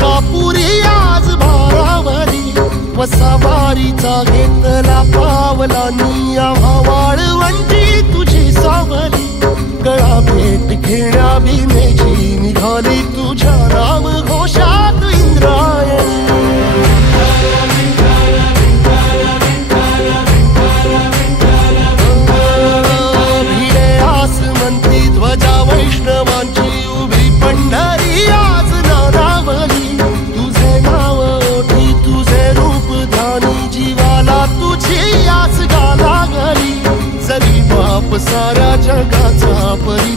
मलकापुरी आज भारावरी वसावारीचा घेतला पावला निया वाळवंटी तुझी सावली गळा भेट घेण्या भीमेची निघाली तुझ्या नाम घोषात इंद्रायणी भिडे आसमंती ध्वजा वैष्णवांची उभी पंढरी आज नानावली तुझे नाव ओठी तुझे रूप ध्यानी जीवाला तुझी आस गा लागली जरी बाप साऱ्या जगाचा परी